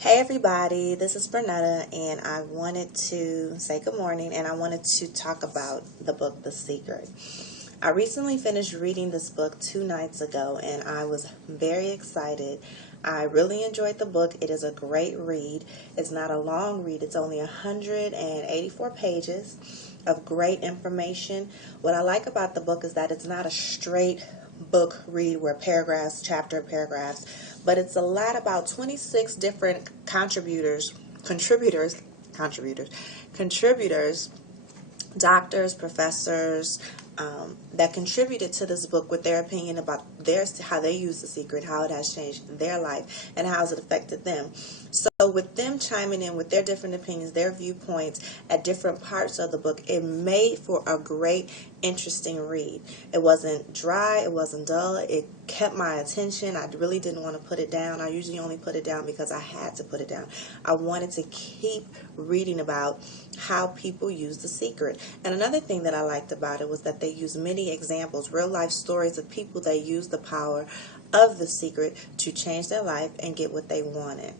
Hey everybody, this is Byrne, and I wanted to say good morning, and I wanted to talk about the book The Secret. I recently finished reading this book 2 nights ago, and I was very excited. I really enjoyed the book. It is a great read. It's not a long read. It's only 184 pages of great information. What I like about the book is that it's not a straight book read where chapter paragraphs, but it's a lot about 26 different contributors, doctors, professors, that contributed to this book with their opinion about how they use The Secret, how it has changed their life, and how has it affected them. So with them chiming in with their different opinions, their viewpoints at different parts of the book, it made for a great, interesting read. It wasn't dry, it wasn't dull, it kept my attention. I really didn't want to put it down. I usually only put it down because I had to put it down. I wanted to keep reading about how people use The Secret. And another thing that I liked about it was that they used many examples, real life stories of people that used the power of The Secret to change their life and get what they wanted.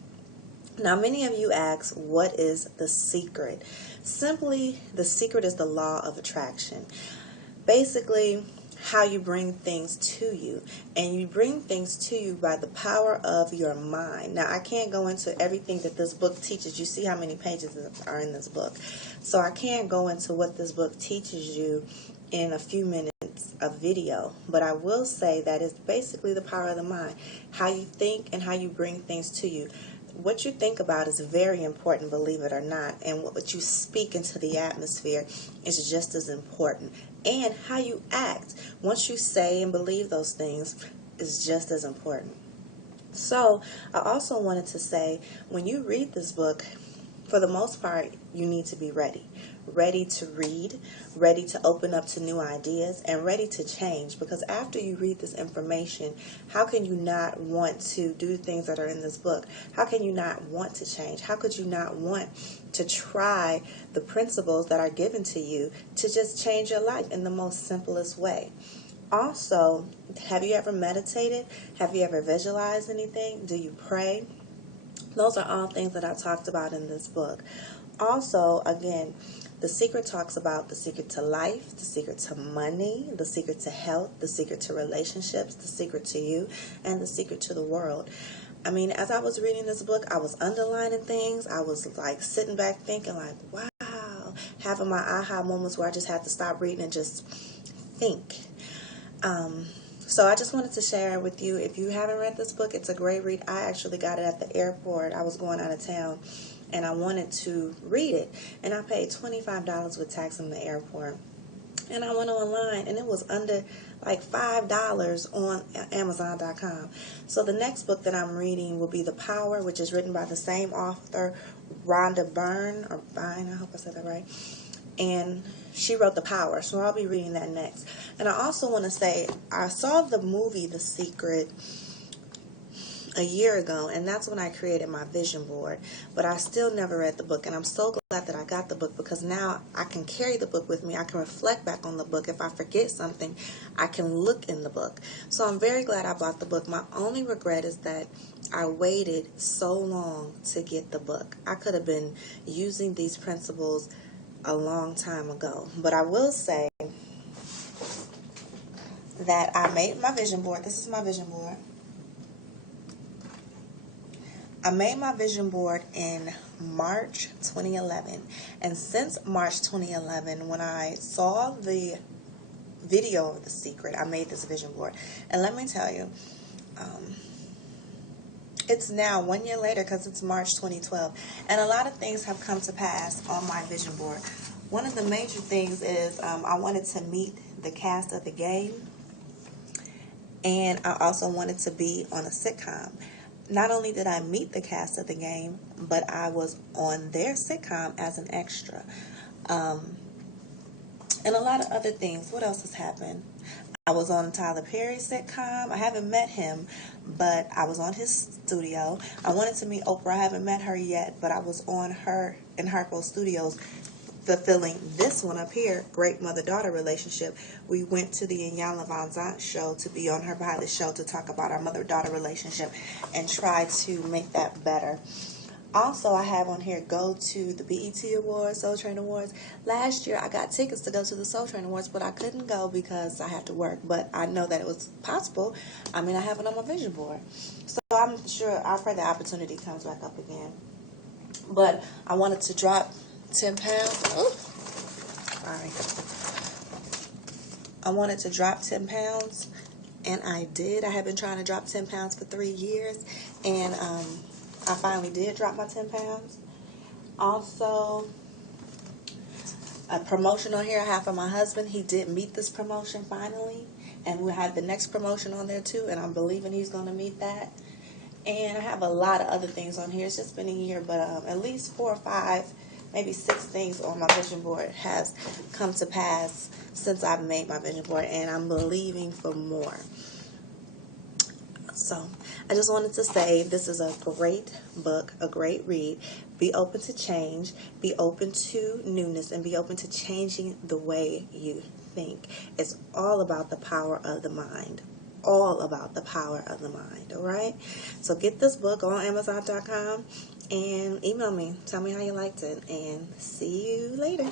Now, many of you ask, what is The Secret? Simply, The Secret is the law of attraction. Basically, how you bring things to you. And you bring things to you by the power of your mind. Now, I can't go into everything that this book teaches. You see how many pages are in this book. So I can't go into what this book teaches you in a few minutes of video. But I will say that it's basically the power of the mind. How you think and how you bring things to you. What you think about is very important, believe it or not, and what you speak into the atmosphere is just as important. And how you act once you say and believe those things is just as important. So I also wanted to say, when you read this book, for the most part, you need to be ready. Ready to read, ready to open up to new ideas, and ready to change. Because after you read this information, how can you not want to do things that are in this book? How can you not want to change? How could you not want to try the principles that are given to you to just change your life in the most simplest way? Also, have you ever meditated? Have you ever visualized anything? Do you pray? Those are all things that I talked about in this book. Also, again, The Secret talks about the secret to life, the secret to money, the secret to health, the secret to relationships, the secret to you, and the secret to the world. I mean, as I was reading this book, I was underlining things. I was like sitting back thinking like, wow, having my aha moments where I just had to stop reading and just think. So I just wanted to share it with you. If you haven't read this book, it's a great read. I actually got it at the airport. I was going out of town, and I wanted to read it. And I paid $25 with tax in the airport. And I went online, and it was under like $5 on Amazon.com. So the next book that I'm reading will be The Power, which is written by the same author, Rhonda Byrne, I hope I said that right. And she wrote The Power, so I'll be reading that next. And I also want to say, I saw the movie The Secret a year ago, and that's when I created my vision board, but I still never read the book, and I'm so glad that I got the book, because now I can carry the book with me. I can reflect back on the book. If I forget something, I can look in the book. So I'm very glad I bought the book. My only regret is that I waited so long to get the book. I could have been using these principles a long time ago. But I will say that I made my vision board. This is my vision board. I made my vision board in March 2011. And since March 2011, when I saw the video of The Secret, I made this vision board. And let me tell you, it's now 1 year later, because it's March 2012, and a lot of things have come to pass on my vision board. One of the major things is I wanted to meet the cast of the game, and I also wanted to be on a sitcom. Not only did I meet the cast of the game, but I was on their sitcom as an extra. And a lot of other things. What else has happened? I was on Tyler Perry's sitcom. I haven't met him, but I was on his studio. I wanted to meet Oprah. I haven't met her yet, but I was on her in Harpo Studios fulfilling this one up here, great mother-daughter relationship. We went to the Iyanla Vanzant show to be on her pilot show to talk about our mother-daughter relationship and try to make that better. Also, I have on here, go to the BET Awards, Soul Train Awards. Last year, I got tickets to go to the Soul Train Awards, but I couldn't go because I had to work. But I know that it was possible. I mean, I have it on my vision board. So I'm sure, I pray the opportunity comes back up again. But I wanted to drop 10 pounds. Oh, sorry. I wanted to drop 10 pounds, and I did. I have been trying to drop 10 pounds for 3 years, and I finally did drop my 10 pounds. Also, a promotion on here I have for my husband. He did meet this promotion finally, and we have the next promotion on there too, and I'm believing he's going to meet that. And I have a lot of other things on here. It's just been a year, but at least 4 or 5, maybe 6 things on my vision board has come to pass since I've made my vision board, and I'm believing for more. So I just wanted to say this is a great book, a great read. Be open to change, be open to newness, and be open to changing the way you think. It's all about the power of the mind. All about the power of the mind, all right? So get this book on Amazon.com and email me. Tell me how you liked it, and see you later.